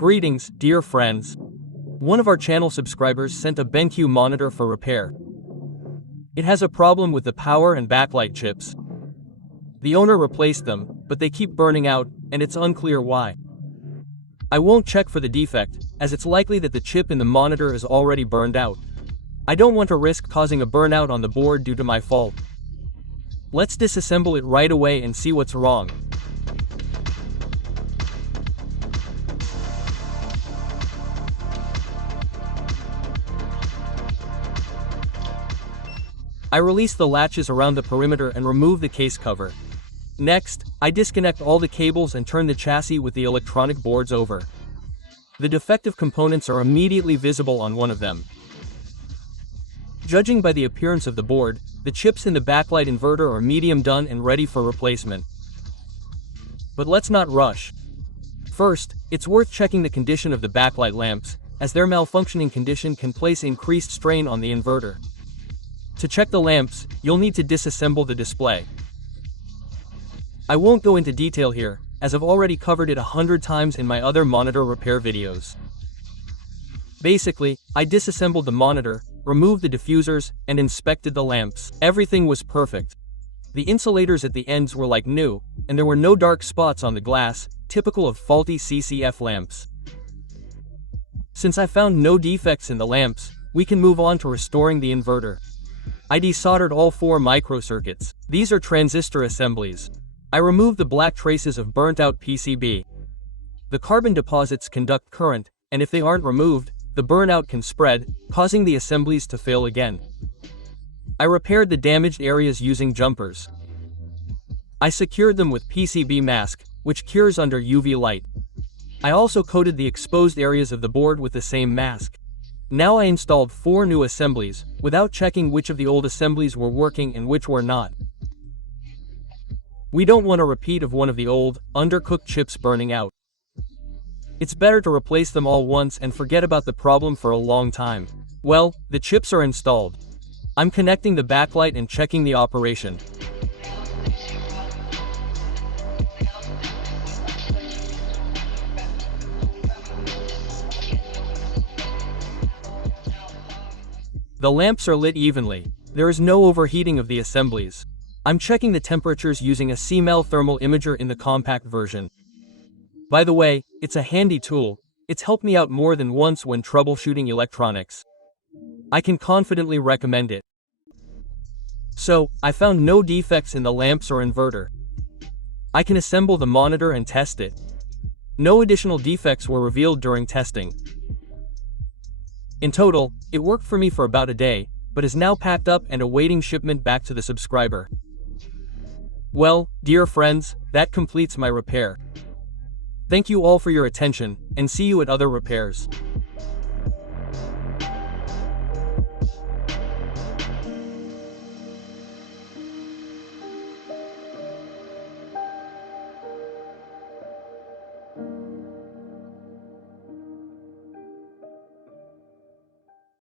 Greetings, dear friends. One of our channel subscribers sent a BenQ monitor for repair. It has a problem with the power and backlight chips. The owner replaced them, but they keep burning out, and it's unclear why. I won't check for the defect, as it's likely that the chip in the monitor is already burned out. I don't want to risk causing a burnout on the board due to my fault. Let's disassemble it right away and see what's wrong. I release the latches around the perimeter and remove the case cover. Next, I disconnect all the cables and turn the chassis with the electronic boards over. The defective components are immediately visible on one of them. Judging by the appearance of the board, the chips in the backlight inverter are medium done and ready for replacement. But let's not rush. First, it's worth checking the condition of the backlight lamps, as their malfunctioning condition can place increased strain on the inverter. To check the lamps, you'll need to disassemble the display. I won't go into detail here, as I've already covered it 100 times in my other monitor repair videos. Basically, I disassembled the monitor, removed the diffusers, and inspected the lamps. Everything was perfect. The insulators at the ends were like new, and there were no dark spots on the glass, typical of faulty CCF lamps. Since I found no defects in the lamps, we can move on to restoring the inverter. I desoldered all 4 microcircuits. These are transistor assemblies. I removed the black traces of burnt-out PCB. The carbon deposits conduct current, and if they aren't removed, the burnout can spread, causing the assemblies to fail again. I repaired the damaged areas using jumpers. I secured them with PCB mask, which cures under UV light. I also coated the exposed areas of the board with the same mask. Now I installed 4 new assemblies, without checking which of the old assemblies were working and which were not. We don't want a repeat of one of the old, undercooked chips burning out. It's better to replace them all once and forget about the problem for a long time. Well, the chips are installed. I'm connecting the backlight and checking the operation. The lamps are lit evenly. There is no overheating of the assemblies. I'm checking the temperatures using a CMEL thermal imager in the compact version. By the way, it's a handy tool. It's helped me out more than once when troubleshooting electronics. I can confidently recommend it. So, I found no defects in the lamps or inverter. I can assemble the monitor and test it. No additional defects were revealed during testing. In total, it worked for me for about a day, but is now packed up and awaiting shipment back to the subscriber. Well, dear friends, that completes my repair. Thank you all for your attention, and see you at other repairs.